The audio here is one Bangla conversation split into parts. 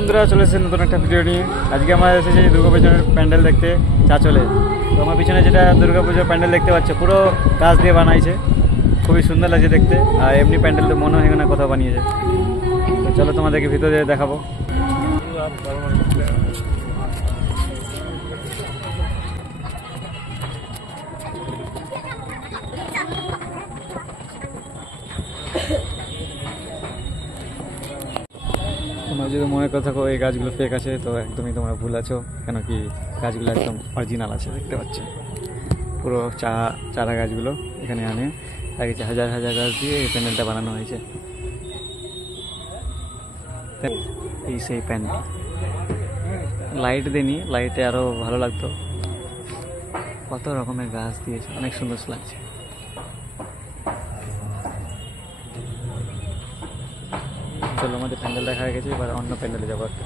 বন্ধুরা, চলে এসেছে নতুন একটা ভিডিও নিয়ে। আজকে আমরা এসেছি দুর্গাপুজোর প্যান্ডেল দেখতে চাচলে। তো আমার পিছনে যেটা দুর্গাপুজোর প্যান্ডেল দেখতে পাচ্ছে, পুরো গাছ দিয়ে বানাইছে, খুবই সুন্দর লাগছে দেখতে। আর এমনি প্যান্ডেল তো মনে হয় না কোথাও বানিয়েছে। তো চলো তোমাদেরকে ভিতরে দেখাবো। তোমরা যদি মনে করে থাকো এই গাছগুলো ফেক আছে, তো একদমই তোমরা ভুল আছো। কেন কি গাছগুলো একদম অরিজিনাল আছে, দেখতে পাচ্ছ পুরো চারা গাছগুলো এখানে আনে লাগিয়েছে। হাজার হাজার গাছ দিয়ে এই প্যান্ডেলটা বানানো হয়েছে। এই সেই প্যান্ডেল লাইট দেনি, লাইটে আরো ভালো লাগতো। কত রকমের গাছ দিয়েছে, অনেক সুন্দর লাগছে। চলো, আমাদের প্যান্ডেল দেখা হয়ে গেছে, এবার অন্য প্যান্ডেলে যাবো একটা।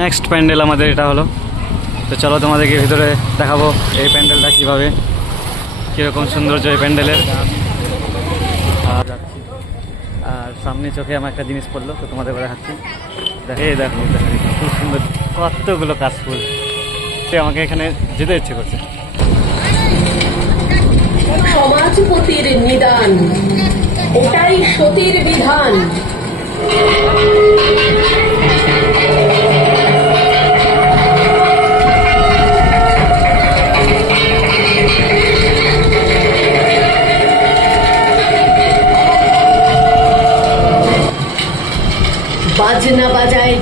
নেক্সট প্যান্ডেল আমাদের এটা হলো। তো চলো তোমাদেরকে ভিতরে দেখাবো এই প্যান্ডেলটা কীভাবে, কীরকম সৌন্দর্য এই প্যান্ডেলের। আর সামনে চোখে আমার একটা জিনিস পড়লো, তো তোমাদের দেখাচ্ছি। দেখো খুব সুন্দর, কতগুলো কাশফুল। আমাকে এখানে যেতে ইচ্ছে করছে। সমাজপতির নিদান, এটাই সতীর বিধান। বাজনা বাজায়